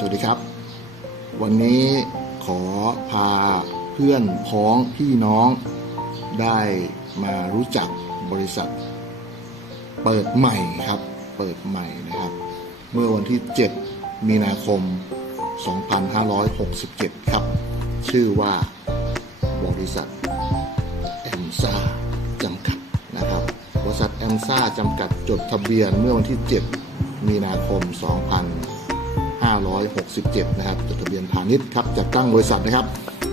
สวัสดีครับ วันนี้ขอพาเพื่อนพ้องพี่น้องได้มารู้จักบริษัท เปิดใหม่ครับ เปิดใหม่นะครับ เมื่อวันที่ 7 มีนาคม 2567 ครับ ชื่อว่าบริษัทแอมซ่าจำกัดนะครับ บริษัทแอมซ่าจำกัดจดทะเบียนเมื่อวันที่ 7 มีนาคม 2567 นะครับจดทะเบียนพาณิชย์ครับจัดตั้งบริษัทนะครับ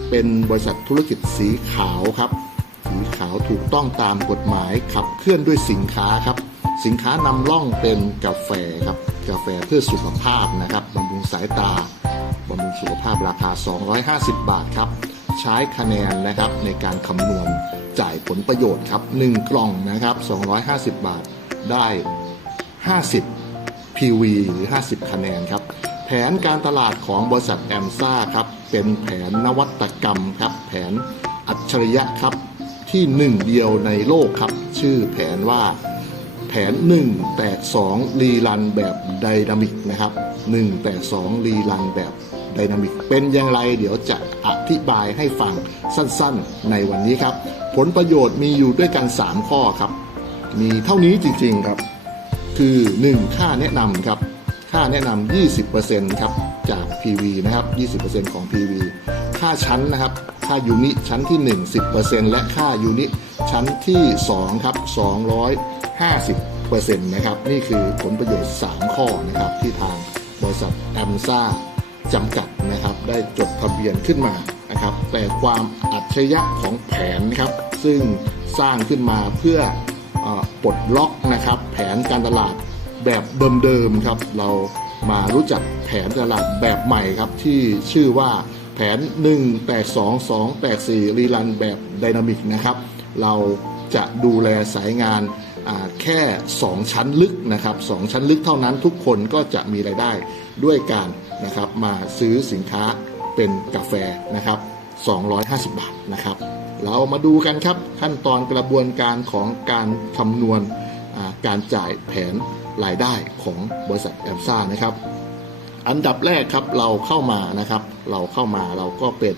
เป็นบริษัทธุรกิจสีขาวครับ สีขาวถูกต้องตามกฎหมายขับเคลื่อนด้วยสินค้าครับ สินค้านำร่องเป็นกาแฟครับ กาแฟเพื่อสุขภาพนะครับบำรุงสายตาบำรุงสุขภาพราคา 250 บาทครับ ใช้คะแนนนะครับในการคำนวณจ่ายผลประโยชน์ครับ 1 กล่องนะครับ 250 บาทได้ 50 PV หรือ 50 คะแนนครับ แผนการตลาดของบริษัทแอมซ่าครับเป็นแผนนวัตกรรมครับ แผนอัจฉริยะครับที่หนึ่งเดียวในโลกครับ ชื่อแผนว่า แผน 1 แตก 2 รีรันแบบไดนามิกนะครับ 1 แตก 2 รีรันแบบไดนามิกเป็นอย่างไรเดี๋ยวจะอธิบายให้ฟังสั้นๆ ในวันนี้ครับ ผลประโยชน์มีอยู่ด้วยกัน 3 ข้อครับ มีเท่านี้จริงๆครับ คือ 1 ค่าแนะนำครับ ค่าแนะนำ 20%ครับจาก PV นะครับ 20%ของ PV ค่าชั้นนะครับ ค่ายูนิชั้นที่ 1 10%และค่ายูนิชั้นที่ 2 ครับ 250%นะครับ นี่คือผลประโยชน์ 3 ข้อนะครับ ที่ทางบริษัทแอมซ่าจำกัดนะครับ ได้จดทะเบียนขึ้นมานะครับ แต่ความอัจฉริยะของแผนครับ ซึ่งสร้างขึ้นมาเพื่ออปลดล็อกนะครับ แผนการตลาด แบบเดิมๆครับ เรามารู้จักแผนตลาดแบบใหม่ครับ ที่ชื่อว่าแผน 1 8 2 2 8 4 รีรันแบบไดนามิกนะครับ เราจะดูแลสายงานาแค่ 2 ชั้นลึกนะครับ 2 ชั้นลึกเท่านั้นทุกคนก็จะมีรายได้ด้วยการนะครับมาซื้อสินค้าเป็นกาแฟนะครับ 250 บาทนะครับ เรามาดูกันครับขั้นตอนกระบวนการของการคำนวณการจ่ายแผน รายได้ของบริษัทแอมซ่านะครับ อันดับแรกครับเราเข้ามานะครับ เราเข้ามาเราก็เป็น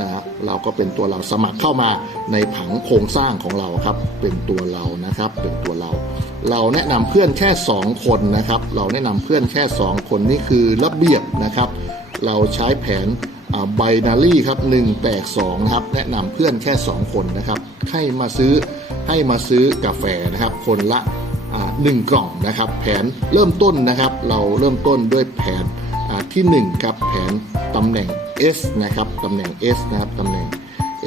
นะฮะเราก็เป็นตัวเราสมัครเข้ามาในผังโครงสร้างของเราครับ เป็นตัวเรานะครับ เป็นตัวเรา เราแนะนำเพื่อนแค่ 2 คนนะครับ เราแนะนำเพื่อนแค่ 2 คนนี่คือระเบียบนะครับ เราใช้แผนไบนารี่ครับ1แตก2ครับ แนะนำเพื่อนแค่ 2 คนนะครับ ให้มาซื้อให้มาซื้อกาแฟนะครับ คนละ อ่าหนึ่งกล่องนะครับ แผนเริ่มต้นนะครับ เราเริ่มต้นด้วยแผนอ่าที่1ครับแผนตำแหน่ง S นะครับตำแหน่ง S นะครับตำแหน่ง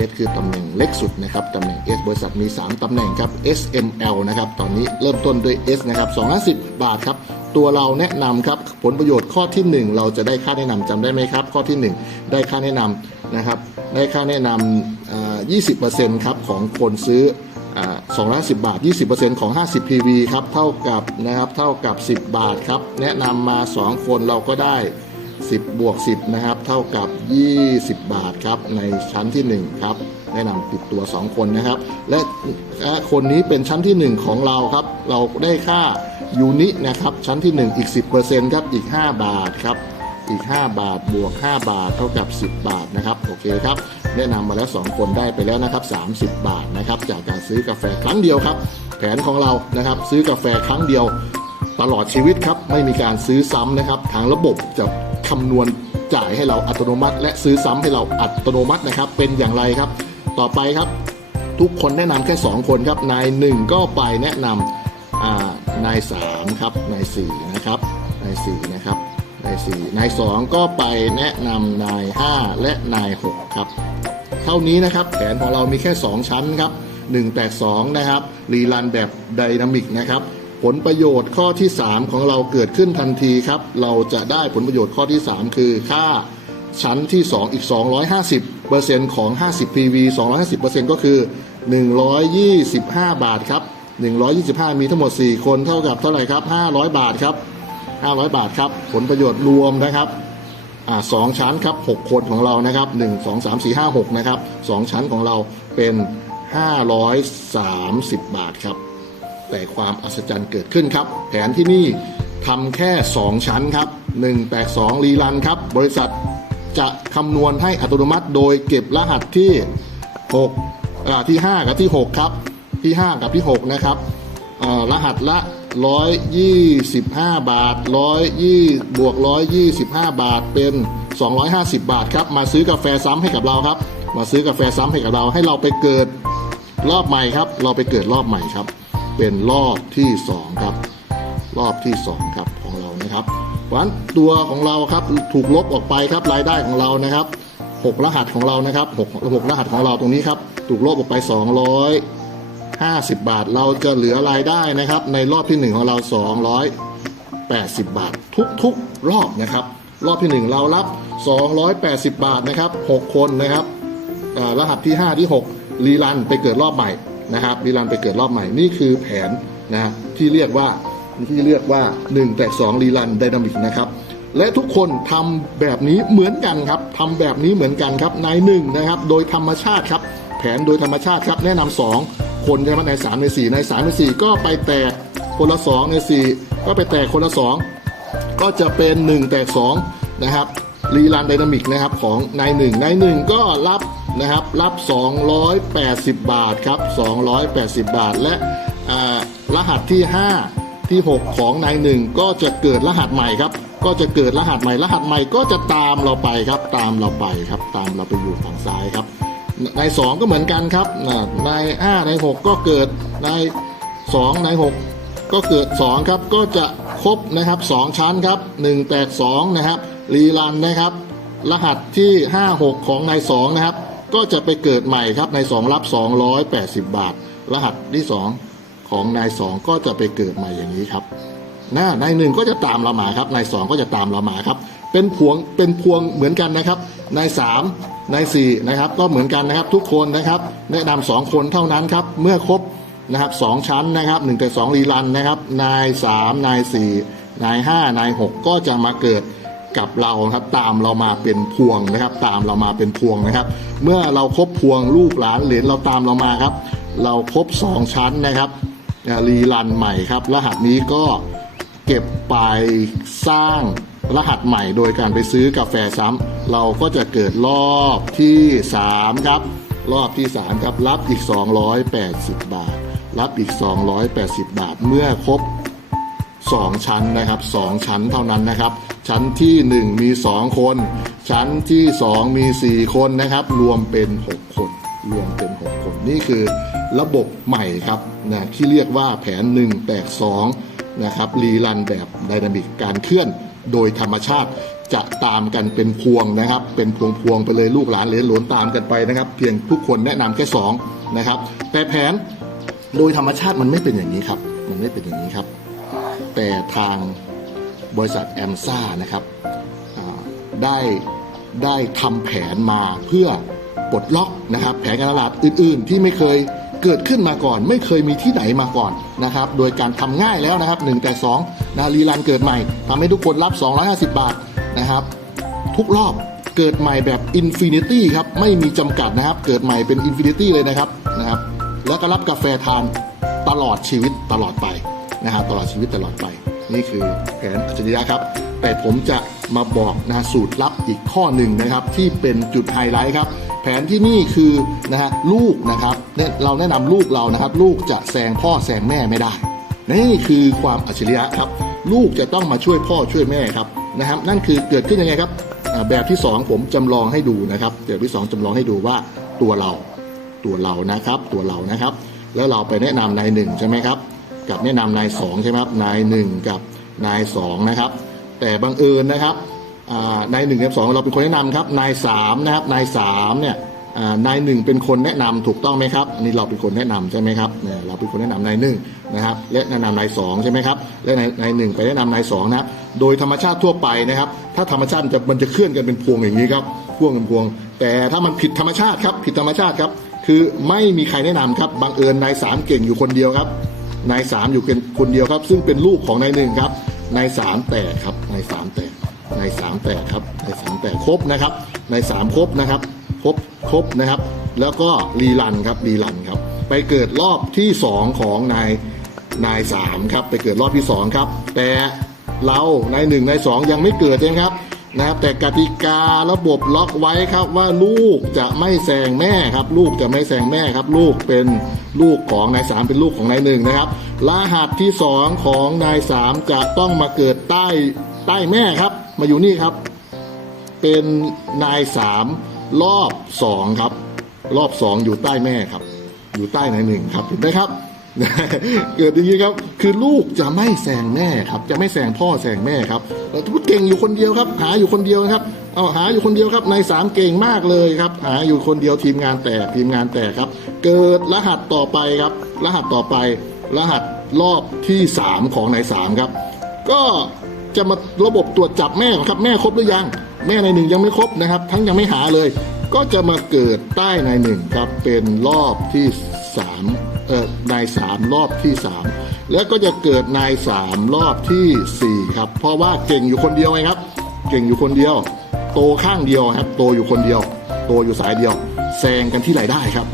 S คือตำแหน่งเล็กสุดนะครับตำแหน่ง S บริษัทมี 3 ตำแหน่งครับ SML นะครับตอนนี้เริ่มต้นด้วย S นะครับ250 บาทครับตัวเราแนะนำครับผลประโยชน์ข้อที่ 1 เราจะได้ค่าแนะนำจำได้ไหมครับ ข้อที่ 1 ได้ค่าแนะนำนะครับได้ค่าแนะนำอ่า20%ครับของคนซื้อ 250 บาท 20%ของ 50 PV ครับ เท่ากับนะครับ เท่ากับ 10 บาทครับ แนะนำมา 2 คนเราก็ได้ 10 บวก 10 นะครับ เท่ากับ 20 บาทครับ ในชั้นที่ 1 ครับ แนะนำติดตัว 2 คนนะครับ และและคนนี้เป็นชั้นที่ 1 ของเราครับ เราได้ค่ายูนินะครับ ชั้นที่ 1 อีก 10%ครับ อีก 5 บาทครับ อีก 5 บาท บวก 5 บาท เท่ากับ 10 บาทนะครับ โอเคครับ แนะนำมาแล้ว 2 คนได้ไปแล้วนะครับ 30 บาทนะครับจากการซื้อกาแฟครั้งเดียวครับ แผนของเรานะครับซื้อกาแฟครั้งเดียว ตลอดชีวิตครับไม่มีการซื้อซ้ำนะครับทางระบบจะคำนวณจ่ายให้เราอัตโนมัติ และซื้อซ้ำให้เราอัตโนมัตินะครับ เป็นอย่างไรครับ ต่อไปครับ ทุกคนแนะนำแค่ 2 คนครับนาย 1 ก็ไปแนะนำอ่านาย3ครับนาย4นะครับนาย4นะครับ นาย4นาย2ก็ไปแนะนำนาย5และนาย6ครับ เท่านี้นะครับแผนของเรามีแค่ 2 ชั้นครับ1แตก2นะครับรีรันแบบไดนามิกนะครับผลประโยชน์ข้อที่ 3 ของเราเกิดขึ้นทันทีครับ เราจะได้ผลประโยชน์ข้อที่ 3 คือค่าชั้นที่ 2 อีก 250%ของ 50 PV 250%ก็คือ 125 บาทครับ 125 มีทั้งหมด 4 คนเท่ากับเท่าไหร่ครับ 500 บาทครับ 500 บาทครับ ผลประโยชน์รวมนะครับอสองชั้นครับหกคนของเรานะครับหนึ่งสองสามสี่ห้าหกนะครับสองชั้นของเราเป็นห้าร้อยสามสิบาทครับ แต่ความอัศจรรย์เกิดขึ้นครับ แผนที่นี่ทำแค่สองชั้นครับ 1 แตก 2 รีรันครับ บริษัทจะคำนวณให้อัตโนมัติโดยเก็บรหัสที่6ที่ 5 กับที่ 6 ครับ ที่ 5 กับที่ 6 นะครับรหัสละ 125บาท120บวก125บาทเป็น 250 บาทครับมาซื้อกาแฟซ้ำให้กับเราครับ มาซื้อกาแฟซ้ำให้กับเราให้เราไปเกิดรอบใหม่ครับ เราไปเกิดรอบใหม่ครับ เป็นรอบที่ 2 ครับ รอบที่ 2 ครับของเรานะครับเพราะฉะนั้นตัวของเราครับถูกลบออกไปครับรายได้ของเรานะครับ 6 รหัสของเรานะครับ6 6รหัสของเราตรงนี้ครับ ถูกลบออกไป 50 บาท เราจะเหลือรายได้นะครับ ในรอบที่ 1 ของเรา 280 บาท ทุกๆรอบนะครับ รอบที่ 1 เรารับ 280 บาทนะครับ 6 คนนะครับรหัสที่ 5 ที่ 6 รีรันไปเกิดรอบใหม่นะครับรีรันไปเกิดรอบใหม่ นี่คือแผนนะที่เรียกว่าที่เรียกว่า 1 แต่2รีรันไดนามิกนะครับและทุกคนทำแบบนี้เหมือนกันครับทำแบบนี้เหมือนกันครับในหนึ่งนะครับ โดยธรรมชาติครับ แผนโดยธรรมชาติครับ แนะนำสอง คนใช่ไหมใน3ใน4ใน3ใน4 ก็ไปแตกคนละ2ใน4 ก็ไปแตกคนละสองก็จะเป็น 1 แตก 2 นะครับรีลันไดนามิกนะครับของนายหนึ่งนายหนึ่งก็รับนะครับรับ 280 บาทครับ 280 บาท และรหัสที่ 5 ที่ 6 ของนายหนึ่งก็จะเกิดรหัสใหม่ครับ ก็จะเกิดรหัสใหม่ รหัสใหม่ก็จะตามเราไปครับ ตามเราไปครับ ตามเราไปอยู่ฝั่งซ้ายครับ นาย2ก็เหมือนกันครับอ่านาย5นาย6ก็เกิดนาย2นาย6ก็เกิด2ครับก็จะครบนะครับ2ชั้นครับ1แตก2นะครับรีรันนะครับ รหัสที่5 6ของนาย2นะครับ ก็จะไปเกิดใหม่ครับนาย2รับ280บาท รหัสที่2ของนาย2ก็จะไปเกิดใหม่อย่างนี้ครับนะนายหนึ่งก็จะตามเรามาครับนาย2ก็จะตามเรามาครับ เป็นพวงเป็นพวงเหมือนกันนะครับนาย3นาย4นะครับก็เหมือนกันนะครับทุกคนนะครับแนะนำสองคนเท่านั้นครับเมื่อครบนะครับสองชั้นนะครับ1แต่2รีรันนะครับนาย3นาย4นาย5นาย6ก็จะมาเกิดกับเราครับตามเรามาเป็นพวงนะครับ ตามเรามาเป็นพวงนะครับ เมื่อเราครบพวงลูกหลานเหลนเราตามเรามาครับ เราครบ2ชั้นนะครับรีรันใหม่ครับ รหัสนี้ก็เก็บไปสร้าง รหัสใหม่โดยการไปซื้อกาแฟซ้ำเราก็จะเกิดรอบที่ 3 ครับ รอบที่ 3 ครับ รับอีก 280 บาท รับอีก 280 บาทเมื่อครบ 2 ชั้นนะครับ 2 ชั้นเท่านั้นนะครับ ชั้นที่ 1 มี 2 คน ชั้นที่ 2 มี 4 คนนะครับ รวมเป็น 6 คน รวมเป็น 6 คน นี่คือระบบใหม่ครับนะที่เรียกว่าแผน 1 แตก 2นะครับรีรันแบบไดนามิกการเคลื่อน โดยธรรมชาติจะตามกันเป็นพวงนะครับ เป็นพวงพวงไปเลยลูกหลานเลนหลวนตามกันไปนะครับ เพียงทุกคนแนะนำแค่2นะครับ แต่แผนโดยธรรมชาติมันไม่เป็นอย่างนี้ครับ มันไม่เป็นอย่างนี้ครับ แต่ทางบริษัทแอมซ่านะครับได้ได้ทำแผนมาเพื่อปลดล็อกนะครับ แผนการตลาดอื่น ๆ ที่ไม่เคย เกิดขึ้นมาก่อน ไม่เคยมีที่ไหนมาก่อนนะครับโดยการทำง่ายแล้วนะครับ1แต่2นารีรันเกิดใหม่ทำให้ทุกคนรับ 250 บาทนะครับ ทุกรอบเกิดใหม่แบบอินฟินิตี้ครับไม่มีจำกัดนะครับ เกิดใหม่เป็นอินฟินิตี้เลยนะครับนะครับ แล้วก็รับกาแฟทานตลอดชีวิตตลอดไปนะครับตลอดชีวิตตลอดไป นี่คือแผนอัจฉริยะครับ แต่ผมจะมาบอกนะสูตรลับอีกข้อหนึ่งนะครับ ที่เป็นจุดไฮไลท์ครับ แผนที่นี่คือนะฮะลูกนะครับ เนี่ยเราแนะนำลูกเรานะครับ ลูกจะแซงพ่อแซงแม่ไม่ได้ นี่คือความอัจฉริยะครับ ลูกจะต้องมาช่วยพ่อช่วยแม่ครับนะครับ นั่นคือเกิดขึ้นยังไงครับ แบบที่ 2 ผมจำลองให้ดูนะครับแบบที่ 2จำลองให้ดูว่าตัวเราตัวเรานะครับ ตัวเรานะครับ แล้วเราไปแนะนำนายหนึ่งใช่ไหมครับ กับแนะนำนายสองใช่ไหมครับนายหนึ่งกับนายสองนะครับ แต่บังเอิญนะครับนายหนึ่งกับสองเราเป็นคนแนะนำครับนายสามนะครับนายสามเนี่ย นายหนึ่งเป็นคนแนะนำถูกต้องไหมครับอันนี้เราเป็นคนแนะนำใช่ไหมครับเนี่ยเราเป็นคนแนะนำนายหนึ่งนะครับและแนะนำนายสองใช่ไหมครับและนายนายหนึ่งไปแนะนำนายสองนะครับโดยธรรมชาติทั่วไปนะครับ ถ้าธรรมชาติมันจะมันจะเคลื่อนกันเป็นพวงอย่างนี้ครับพวงเป็นพวง แต่ถ้ามันผิดธรรมชาติครับผิดธรรมชาติครับคือไม่มีใครแนะนำครับบังเอิญนายสามเก่งอยู่คนเดียวครับนายสามอยู่เป็นคนเดียวครับ ซึ่งเป็นลูกของนายหนึ่งครับนายสามแตกครับนายสามแตกนายสามแตกครับนายสามแตกครบนะครับนายสามครบนะครับ ครบครบนะครับ แล้วก็รีรันครับรีรันครับ ไปเกิดรอบที่สองของนายนายสามครับ ไปเกิดรอบที่สองครับ แต่เราในหนึ่งในสองยังไม่เกิดเองครับนะครับแต่กติการะบบล็อกไว้ครับว่าลูกจะไม่แซงแม่ครับ ลูกจะไม่แซงแม่ครับ ลูกเป็นลูกของนายสามเป็นลูกของนายหนึ่งนะครับ รหัสที่สองของนายสามจะต้องมาเกิดใต้ใต้แม่ครับ มาอยู่นี่ครับ เป็นนายสาม รอบสองครับ รอบสองอยู่ใต้แม่ครับ อยู่ใต้นหนึ่งครับเห็นไหมครับ เกิดอย่างนี้ครับ คือลูกจะไม่แซงแม่ครับ จะไม่แซงพ่อแซงแม่ครับเราทุกเก่งอยู่คนเดียวครับ หาอยู่คนเดียวนะครับเอาหาอยู่คนเดียวครับในสามเก่งมากเลยครับ หาอยู่คนเดียวทีมงานแตกทีมงานแตกครับ เกิดรหัสต่อไปครับ รหัสต่อไป รหัสรอบที่สามของนายสามครับ ก็ จะมาระบบตรวจจับแม่ครับแม่ครบหรือยัง แม่ในหนึ่งยังไม่ครบนะครับ ทั้งยังไม่หาเลย ก็จะมาเกิดใต้ในหนึ่งครับเป็นรอบที่สามเอ่อนายสามรอบที่สามแล้วก็จะเกิดนายสามรอบที่สี่ครับเพราะว่าเก่งอยู่คนเดียวไงครับ เก่งอยู่คนเดียว โตข้างเดียวครับ โตอยู่คนเดียว โตอยู่สายเดียวแซงกันที่รายได้ครับ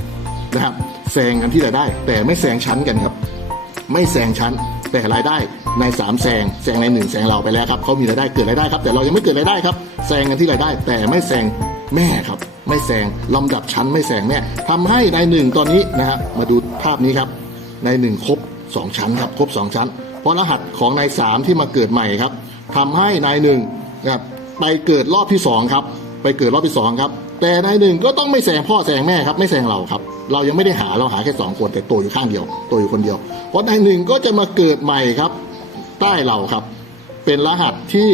นะครับแซงกันที่รายได้ แต่ไม่แซงชั้นกันครับ ไม่แซงชั้น แต่รายได้ในสามแซงแซงในหนึ่งแซงเราไปแล้วครับเขามีรายได้เกิดรายได้ครับแต่เรายังไม่เกิดรายได้ครับแซงกันที่รายได้ แต่ไม่แซงแม่ครับ ไม่แซงลำดับชั้นไม่แซงแม่ทำให้ในหนึ่งตอนนี้นะฮะมาดูภาพนี้ครับ ในหนึ่งครบสองชั้นครับครบสองชั้น เพราะรหัสของนายสามที่มาเกิดใหม่ครับทำให้นายหนึ่งนะครับไปเกิดรอบที่สองครับ ไปเกิดรอบที่สองครับ แต่นายหนึ่งก็ต้องไม่แซงพ่อแซงแม่ครับไม่แซงเราครับ เรายังไม่ได้หาเราหาแค่สองคนแต่ตัวอยู่ข้างเดียว ตัวอยู่คนเดียว เพราะนายหนึ่งก็จะมาเกิดใหม่ครับ ใต้เราครับ เป็นรหัสที่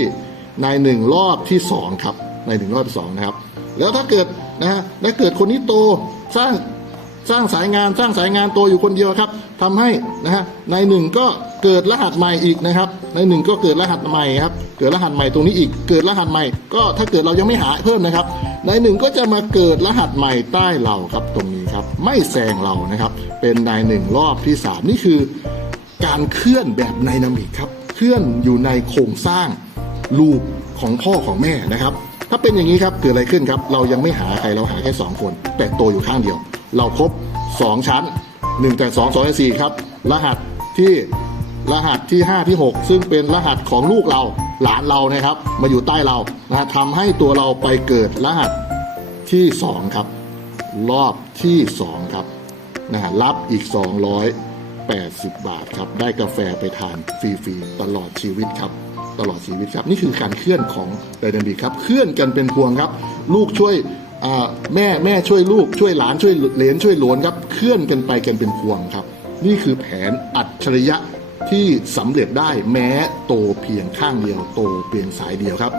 นายหนึ่งรอบที่สองครับนายหนึ่งรอบที่สองนะครับ แล้วถ้าเกิดนะฮะถ้าเกิดคนนี้โตสร้าง สร้างสายงานสร้างสายงานโตอยู่คนเดียวครับทำให้นะฮะนายหนึ่งก็เกิดรหัสใหม่อีกนะครับนายหนึ่งก็เกิดรหัสใหม่ครับ เกิดรหัสใหม่ตรงนี้อีก เกิดรหัสใหม่ ก็ถ้าเกิดเรายังไม่หาเพิ่มนะครับนายหนึ่งก็จะมาเกิดรหัสใหม่ใต้เราครับตรงนี้ครับ ไม่แซงเรานะครับ เป็นนายหนึ่งรอบที่สามนี่คือการเคลื่อนแบบไดนามิกครับ เคลื่อนอยู่ในโครงสร้างลูปของพ่อของแม่นะครับ ถ้าเป็นอย่างนี้ครับเกิดอะไรขึ้นครับ เรายังไม่หาใครเราหาแค่สองคน แต่โตอยู่ข้างเดียว เราครบสองชั้นหนึ่งแต่สองสองแต่สี่ครับ รหัสที่รหัสที่ห้าที่หกซึ่งเป็นรหัสของลูกเราหลานเรานะครับ มาอยู่ใต้เรานะทำให้ตัวเราไปเกิดรหัสที่สองครับ รอบที่สองครับนะฮะรับอีก 280 บาทครับ ได้กาแฟไปทานฟรีๆตลอดชีวิตครับตลอดชีวิตครับ นี่คือการเคลื่อนของไดนามิกครับ เคลื่อนกันเป็นพวงครับ ลูกช่วย แม่แม่ช่วยลูกช่วยหลานช่วยเหลนช่วยหลวนครับ เคลื่อนกันไปกันเป็นพวงครับ นี่คือแผนอัจฉริยะที่สำเร็จได้แม้โตเพียงข้างเดียว โตเพียงสายเดียวครับ